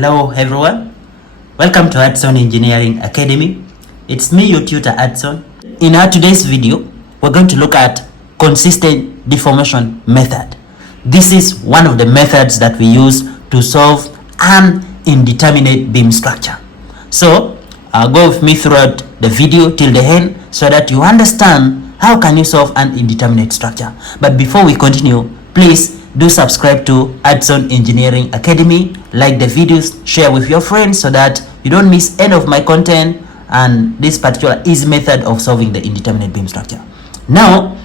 Hello everyone, welcome to Hudson Engineering Academy. It's me, your tutor Hudson. In our today's video, we're going to look at consistent deformation method. This is one of the methods that we use to solve an indeterminate beam structure. So go with me throughout the video till the end so that you understand how can you solve an indeterminate structure. But before we continue, please do subscribe to Hudson Engineering Academy, like the videos, share with your friends so that you don't miss any of my content and this particular easy method of solving the indeterminate beam structure. Now,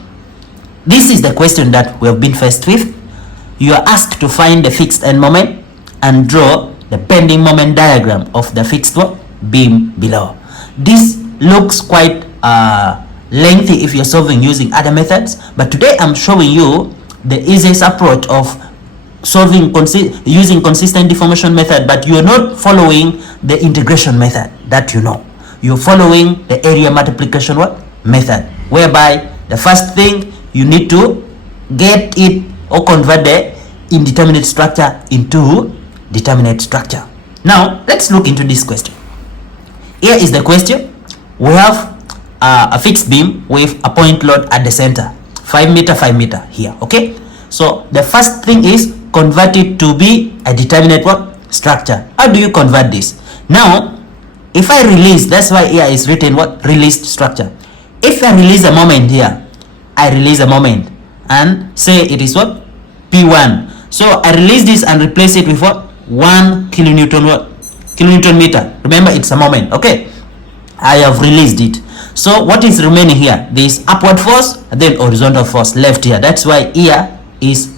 this is the question that we have been faced with. You are asked to find the fixed end moment and draw the bending moment diagram of the fixed beam below. This looks quite lengthy if you're solving using other methods, but today I'm showing you the easiest approach of solving using consistent deformation method, but you're not following the integration method that you know. You're following the area multiplication method, whereby the first thing you need to get it or convert the indeterminate structure into determinate structure. Now let's look into this question. Here is the question. We have a fixed beam with a point load at the center, 5 meter here. Okay, so the first thing is convert it to be a determinate structure. How do you convert this? Now if I release, that's why here is written released structure. If I release a moment here, I release a moment and say it is P1. So I release this and replace it with 1 kilonewton meter. Remember, it's a moment. Okay, I have released it. So what is remaining here? This upward force and then horizontal force left here. That's why here is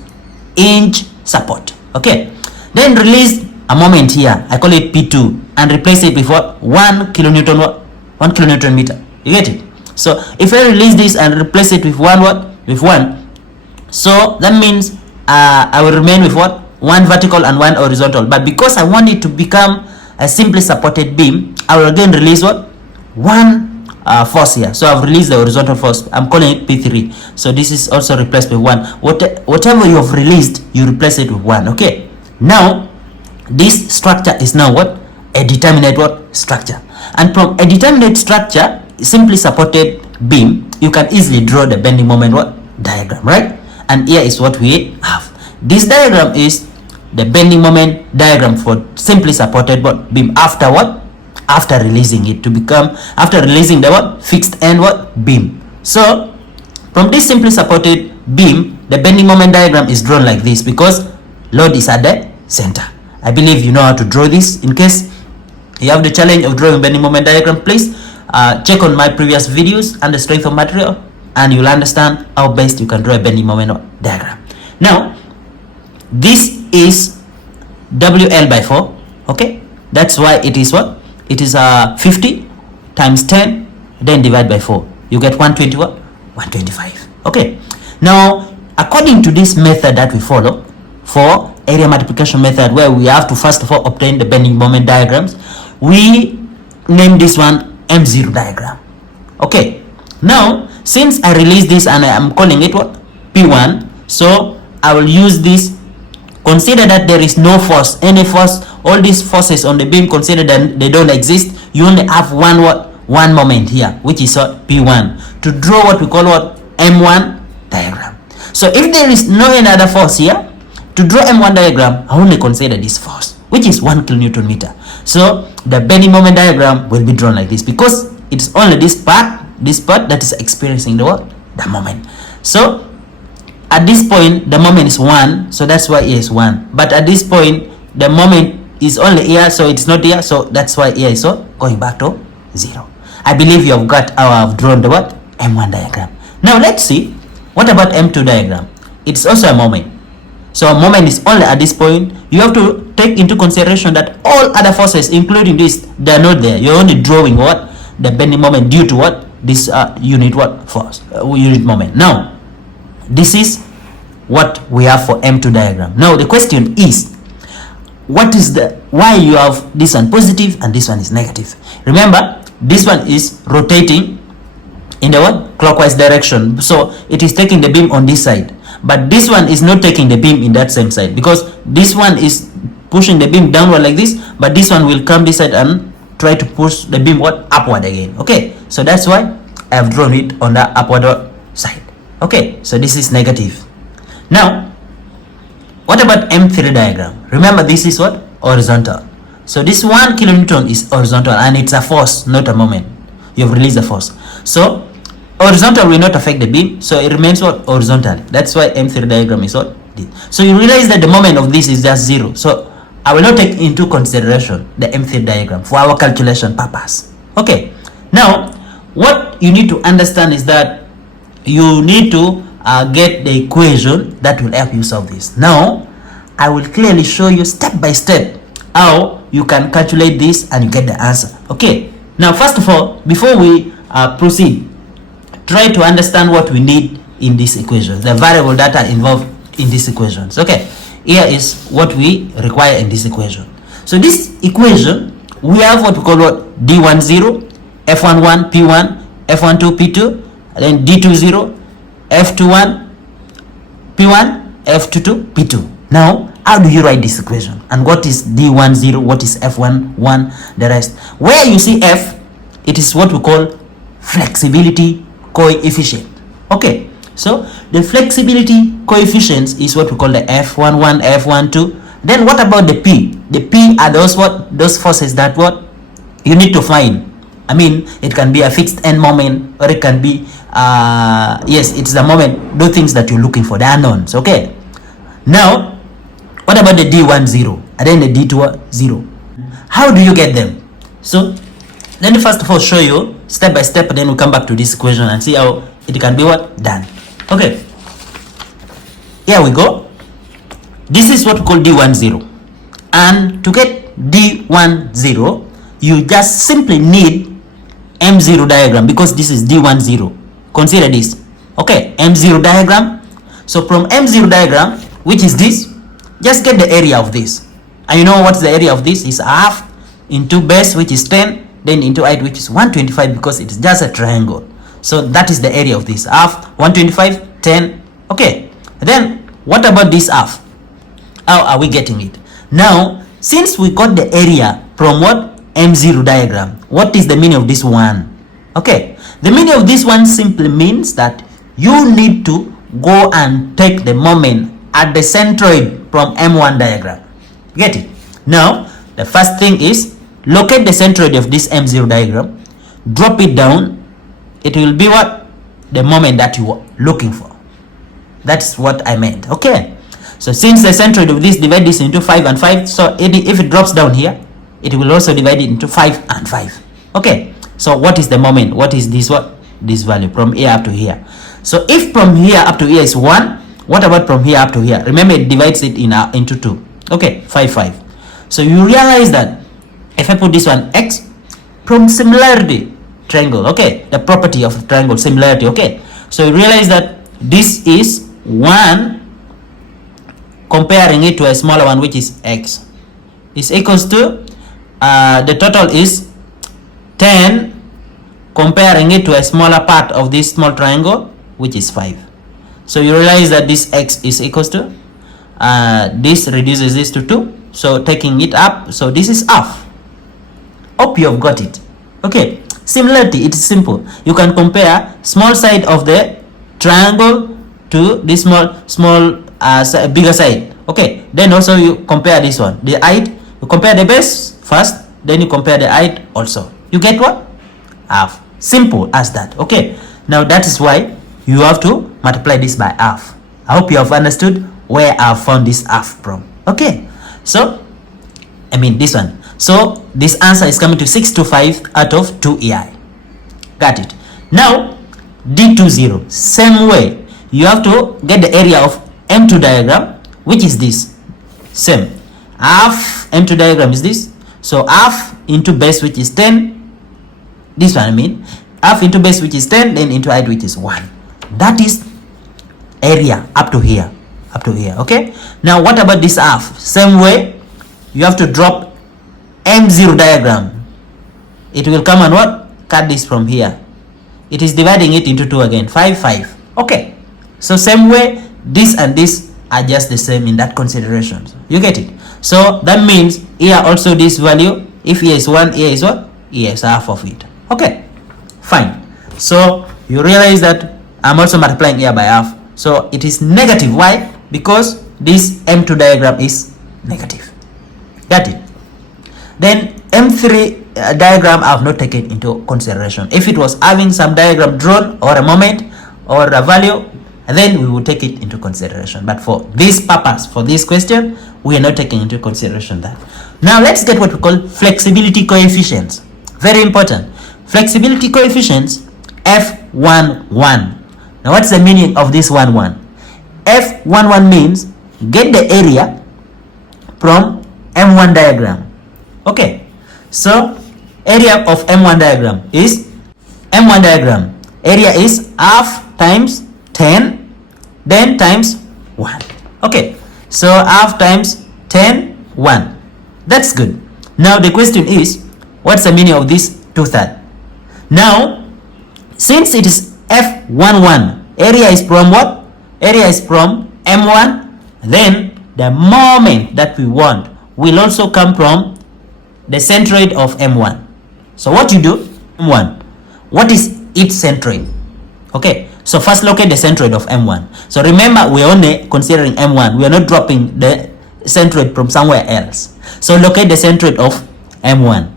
inch support. Okay, then release a moment here. I call it P2 and replace it with 1 kilonewton meter. You get it? So if I release this and replace it with one, so that means I will remain with 1 vertical and 1 horizontal. But because I want it to become a simply supported beam, I will again release 1 force here. So I've released the horizontal force. I'm calling it P3. So this is also replaced with 1. Whatever you have released, you replace it with 1. Okay, now this structure is now a determinate structure. And from a determinate structure, simply supported beam, you can easily draw the bending moment diagram, right? And here is what we have. This diagram is the bending moment diagram for simply supported beam after releasing it to become, after releasing the fixed end beam. So from this simply supported beam, the bending moment diagram is drawn like this because load is at the center. I believe you know how to draw this. In case you have the challenge of drawing bending moment diagram, please check on my previous videos and the strength of material and you'll understand how best you can draw a bending moment diagram. Now this is WL by 4. Okay, that's why it is it is 50 times 10 then divide by 4, you get 120 125. Okay, now according to this method that we follow for area multiplication method, where we have to first of all obtain the bending moment diagrams, we name this one M0 diagram. Okay, now since I release this and I am calling it P1, so I will use this. Consider that there is no force, any force, all these forces on the beam, consider that they don't exist. You only have one moment here, which is P1, to draw what we call M1 diagram. So if there is no any other force here, to draw M1 diagram, I only consider this force, which is 1 kilonewton meter. So the bending moment diagram will be drawn like this because it's only this part that is experiencing the moment. So at this point the moment is 1, so that's why here is 1. But at this point the moment is only here, so it's not here, so that's why here is going back to 0. I believe you have got how I've drawn the M1 diagram. Now let's see what about M2 diagram. It's also a moment. So a moment is only at this point. You have to take into consideration that all other forces, including this, they are not there. You're only drawing the bending moment due to this unit force, unit moment. Now this is what we have for M2 diagram. Now the question is, why you have this one positive and this one is negative? Remember, this one is rotating in the clockwise direction, so it is taking the beam on this side, but this one is not taking the beam in that same side because this one is pushing the beam downward like this, but this one will come this side and try to push the beam upward again. Okay, so that's why I have drawn it on the upward side. Okay, so this is negative. Now what about M3 diagram? Remember, this is what? Horizontal. So this 1 kilonewton is horizontal, and it's a force, not a moment. You have released a force. So horizontal will not affect the beam, so it remains what? Horizontal. That's why M3 diagram is what? So you realize that the moment of this is just 0. So I will not take into consideration the M3 diagram for our calculation purpose. Okay. Now what you need to understand is that you need to get the equation that will help you solve this. Now I will clearly show you step by step how you can calculate this and you get the answer. Okay, now first of all, before we proceed, try to understand what we need in this equation, the variable data involved in these equations. Okay, here is what we require in this equation. So this equation, we have what we call what? D10, F11, P1, F12, P2, and then D20, F21, P1, F22, P2. Now, how do you write this equation? And what is D10? What is F11? The rest. Where you see F, it is what we call flexibility coefficient. Okay, so the flexibility coefficients is what we call the F11, F12. Then what about the P? The P are those what? Those forces that what? You need to find. I mean, it can be a fixed end moment, or it can be yes, it's the moment, those things that you're looking for, the unknowns. Okay, now what about the D10 and then the D20? How do you get them? So let me first of all show you step by step, and then we'll come back to this equation and see how it can be what? Done. Okay, here we go. This is what we call D10, and to get D10 you just simply need M0 diagram, because this is D10. Consider this. Okay, M0 diagram. So from M0 diagram, which is this, just get the area of this. And you know what's the area of this? Is half into base, which is 10, then into height, which is 125, because it's just a triangle. So that is the area of this. Half, 125, 10. Okay, then what about this half? How are we getting it? Now, since we got the area from what? M0 diagram. What is the meaning of this one? Okay, the meaning of this one simply means that you need to go and take the moment at the centroid from M1 diagram. Get it? Now, the first thing is locate the centroid of this M0 diagram, drop it down. It will be what? The moment that you are looking for. That's what I meant. Okay, so since the centroid of this divide this into 5 and 5, so if it drops down here, it will also divide it into 5 and 5. Okay, so what is the moment? What is this? What? This value from here up to here. So if from here up to here is 1, what about from here up to here? Remember, it divides it into 2. Okay, 5, 5. So you realize that if I put this one x, from similarity triangle, okay, the property of triangle similarity, okay, so you realize that this is 1 comparing it to a smaller one, which is x, is equals to the total is 10 comparing it to a smaller part of this small triangle, which is 5. So you realize that this x is equals to this reduces this to 2, so taking it up, so this is half. Hope you have got it. Okay, similarity, it is simple. You can compare small side of the triangle to this bigger side. Okay, then also you compare this one, the height. You compare the base first, then you compare the height also. You get what? Half. Simple as that. Okay, now that is why you have to multiply this by half. I hope you have understood where I found this half from. Okay, so I mean this one. So this answer is coming to 625 out of 2 EI. Got it? Now D20, same way, you have to get the area of M2 diagram, which is this. Same. Half M2 diagram is this. So half into base, which is 10. This one, I mean half into base, which is 10, then into height, which is 1. That is area up to here. Up to here. Okay, now what about this half? Same way, you have to drop M0 diagram. It will come and what? Cut this from here. It is dividing it into 2 again. 5, 5. Okay, so same way, this and this are just the same in that consideration. You get it? So that means here also this value, if here is 1, here is what? Here is half of it. Okay, fine. So you realize that I'm also multiplying here by half. So it is negative. Why? Because this M2 diagram is negative. Got it? Then M3 diagram I have not taken into consideration. If it was having some diagram drawn or a moment or a value, then we will take it into consideration. But for this purpose, for this question, we are not taking into consideration that. Now let's get what we call flexibility coefficients. Very important. Flexibility coefficients F11. Now what's the meaning of this 11? F11 means get the area from M1 diagram. Okay, so area of M1 diagram is M1 diagram. Area is half times 10, then times 1. Okay, so half times 10, 1. That's good. Now the question is, what's the meaning of this 2/3? Now, since it is F11, area is from what? Area is from M1, then the moment that we want will also come from the centroid of M1. So what you do? M1. What is its centroid? Okay, so first locate the centroid of M1. So remember, we're only considering M1. We are not dropping the centroid from somewhere else. So locate the centroid of M1.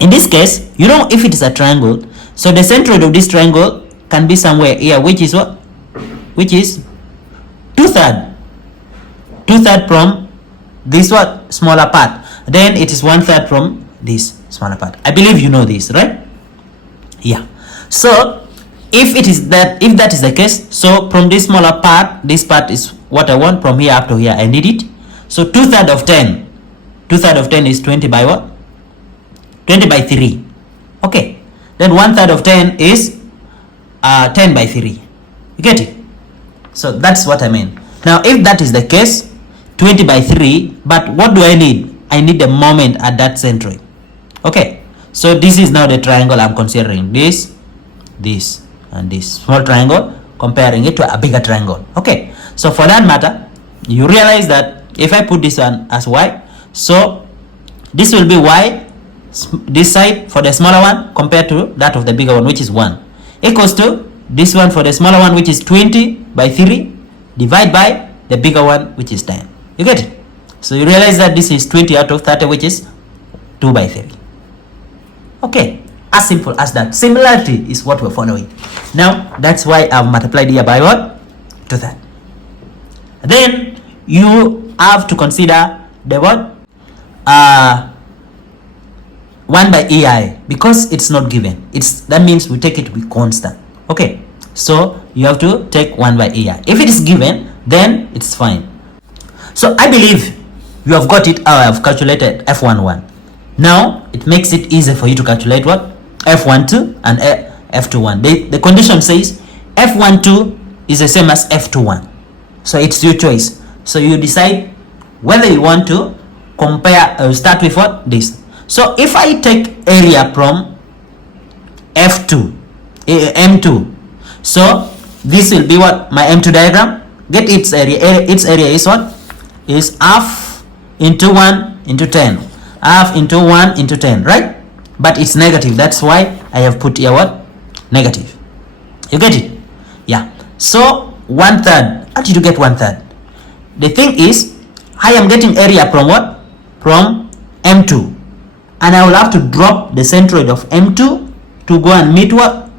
In this case, you know if it is a triangle, so the centroid of this triangle can be somewhere here, which is what? Which is 2/3. 2/3 from this what? Smaller part. Then it is 1/3 from this smaller part. I believe you know this, right? Yeah. So if it is that, if that is the case, so from this smaller part, this part is what I want. From here up to here, I need it. So 2/3 of 10. 2/3 of 10 is 20 by what? 20 by 3. Okay. Then 1/3 of 10 is 10 by 3. You get it? So that's what I mean. Now if that is the case, 20 by 3, but what do I need? I need the moment at that centroid. Okay, so this is now the triangle I'm considering. This, this, and this small triangle, comparing it to a bigger triangle. Okay, so for that matter, you realize that if I put this one as y, so this will be y, this side for the smaller one compared to that of the bigger one, which is 1, equals to this one for the smaller one, which is 20 by 3, divide by the bigger one, which is 10. You get it? So you realize that this is 20 out of 30, which is 2 by 3. Okay, as simple as that. Similarity is what we're following. Now, that's why I've multiplied here by what? 2/3. Then you have to consider the what? 1 by EI, because it's not given. That means we take it to be constant. Okay, so you have to take 1 by EI. If it is given, then it's fine. So I believe you have got it. I have calculated F11. Now it makes it easy for you to calculate what? F12 and F21. The condition says F12 is the same as F21. So it's your choice. So you decide whether you want to compare or start with what? This. So if I take area from F2, M2, so this will be what? My M2 diagram. Get its area. Its area is what? Is half into 1 into 10. Half into 1 into 10, right? But it's negative. That's why I have put here what? Negative. You get it? Yeah. So 1/3. How did you get 1/3? The thing is, I am getting area from what? From M2. And I will have to drop the centroid of M2 to go and meet what?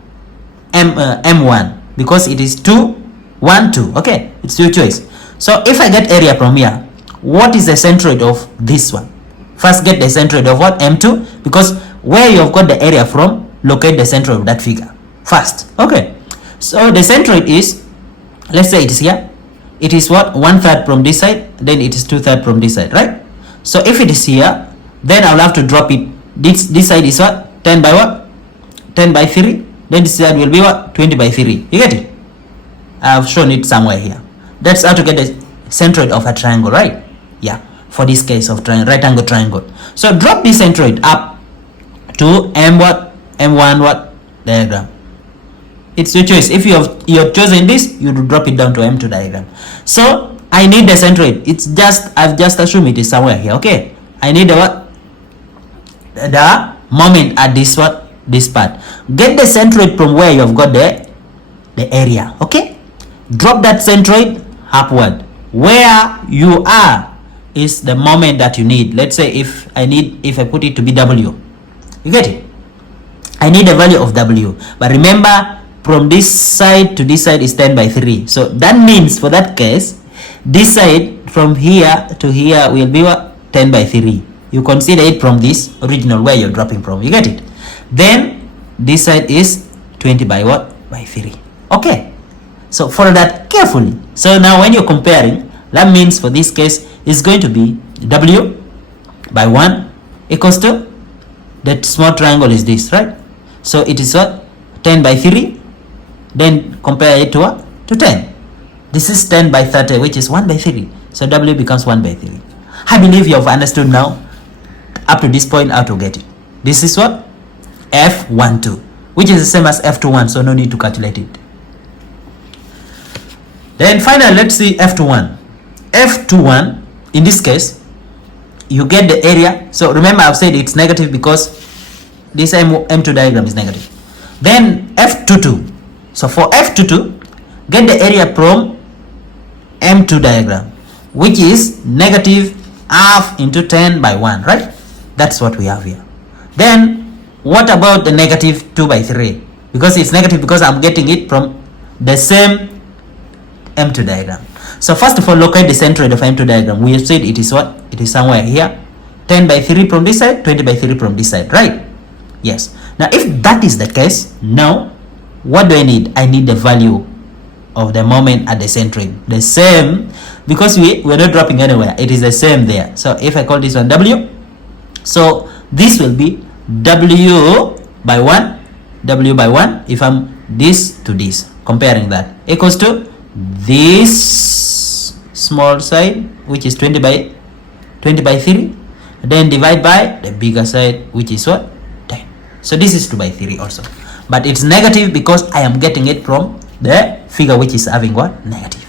M1. Because it is 2, 1, 2. Okay? It's your choice. So if I get area from here, what is the centroid of this one? First get the centroid of what? M2, because where you have got the area from, locate the centroid of that figure first. Okay, so the centroid is, let's say it is here. It is what? 1/3 from this side, then it is 2/3 from this side, right? So if it is here, then I'll have to drop it. This side is what? 10 by what? 10 by 3. Then this side will be what? 20 by 3. You get it? I have shown it somewhere here. That's how to get the centroid of a triangle, right? Yeah, for this case of right angle triangle. So drop this centroid up to M1 what? Diagram. It's your choice. If you have chosen this, you drop it down to M2 diagram. So I need the centroid. It's just, I've just assumed it is somewhere here. Okay, I need the what? The moment at this what? This part. Get the centroid from where you have got the area. Okay, drop that centroid upward. Where you are is the moment that you need. Let's say if I put it to be W, you get it? I need a value of W, but remember from this side to this side is 10 by 3. So that means for that case, this side from here to here will be what? 10 by 3. You consider it from this original where you're dropping from. You get it? Then this side is 20 by what? By 3. Okay. So follow that carefully. So now when you're comparing, that means for this case it's going to be W by 1 equals to that small triangle is this, right? So it is what? 10 by 3. Then compare it to what? To 10. This is 10 by 30, which is 1 by 3. So W becomes 1 by 3. I believe you have understood now up to this point how to get it. This is what? F12, which is the same as F21, so no need to calculate it. Then finally, let's see F21. F21, in this case, you get the area. So remember I've said it's negative because this M2 diagram is negative. Then F22. So for F22, get the area from M2 diagram, which is negative half into 10 by 1, right? That's what we have here. Then what about the negative 2 by 3? Because it's negative because I'm getting it from the same M2 diagram. So first of all, locate the centroid of M2 diagram. We have said it is what? It is somewhere here. 10 by 3 from this side, 20 by 3 from this side, right? Yes. Now if that is the case, now what do I need? I need the value of the moment at the centroid. The same, because we're not dropping anywhere. It is the same there. So if I call this one W, so this will be W by 1, W by 1, if I'm this to this, comparing that, equals to this small side, which is 20 by 3, then divide by the bigger side, which is what? 10. So this is 2 by 3 also. But it's negative because I am getting it from the figure which is having what? Negative.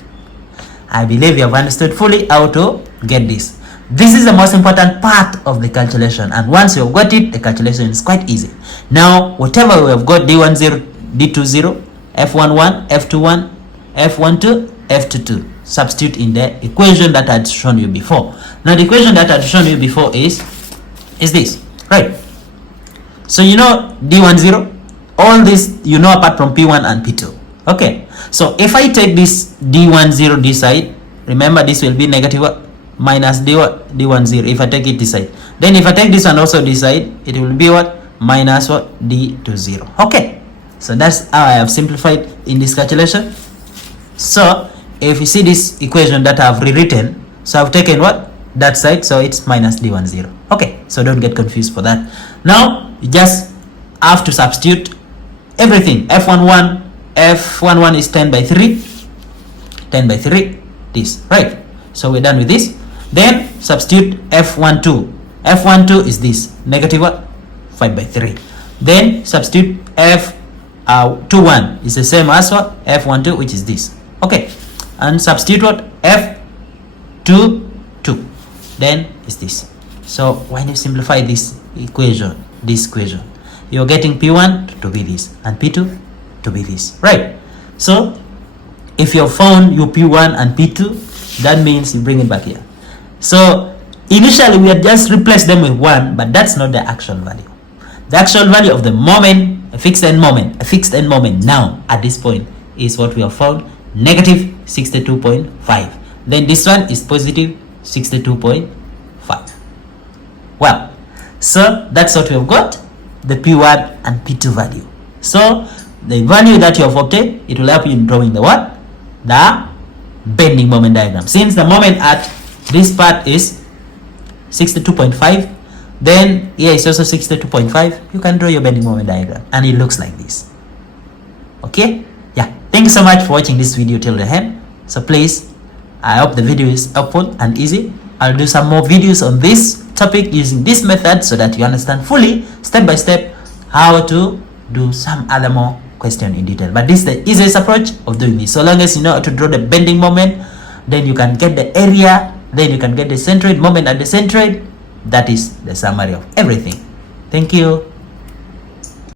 I believe you have understood fully how to get this. This is the most important part of the calculation, and once you have got it, the calculation is quite easy. Now whatever we have got, D10, D20, F11, F21, F12, F22, substitute in the equation that I had shown you before. Now the equation that I had shown you before is this, right? So you know D10, all this you know apart from P1 and P2. Okay, so if I take this D10 this side, remember this will be negative minus D10 if I take it this side. Then if I take this one also this side, it will be what? Minus what? D20. Okay, so that's how I have simplified in this calculation. So if you see this equation that I have rewritten, so I've taken what? That side, so it's minus D10. Okay, so don't get confused for that. Now you just have to substitute everything. F11 is 10 by 3, 10 by 3, this, right? So we're done with this. Then substitute F12. F12 is this, negative what? 5 by 3. Then substitute F21 is the same as what? F12, which is this. Okay, and substitute what? F22, then is this. So when you simplify this equation, you're getting P1 to be this and P2 to be this, right? So if you found your P1 and P2, that means you bring it back here. So initially we had just replaced them with 1, but that's not the actual value. The actual value of the moment, a fixed end moment now at this point is what we have found, negative 62.5. Then this one is positive 62.5. Well, so that's what we have got, the P1 and P2 value. So the value that you have obtained, it will help you in drawing the what? The bending moment diagram. Since the moment at this part is 62.5, then here is also 62.5, you can draw your bending moment diagram and it looks like this. Okay, yeah, thank you so much for watching this video till the end. So please, I hope the video is helpful and easy. I'll do some more videos on this topic using this method so that you understand fully, step by step, how to do some other more question in detail. But this is the easiest approach of doing this. So long as you know how to draw the bending moment, then you can get the area, then you can get the centroid, moment at the centroid. That is the summary of everything. Thank you.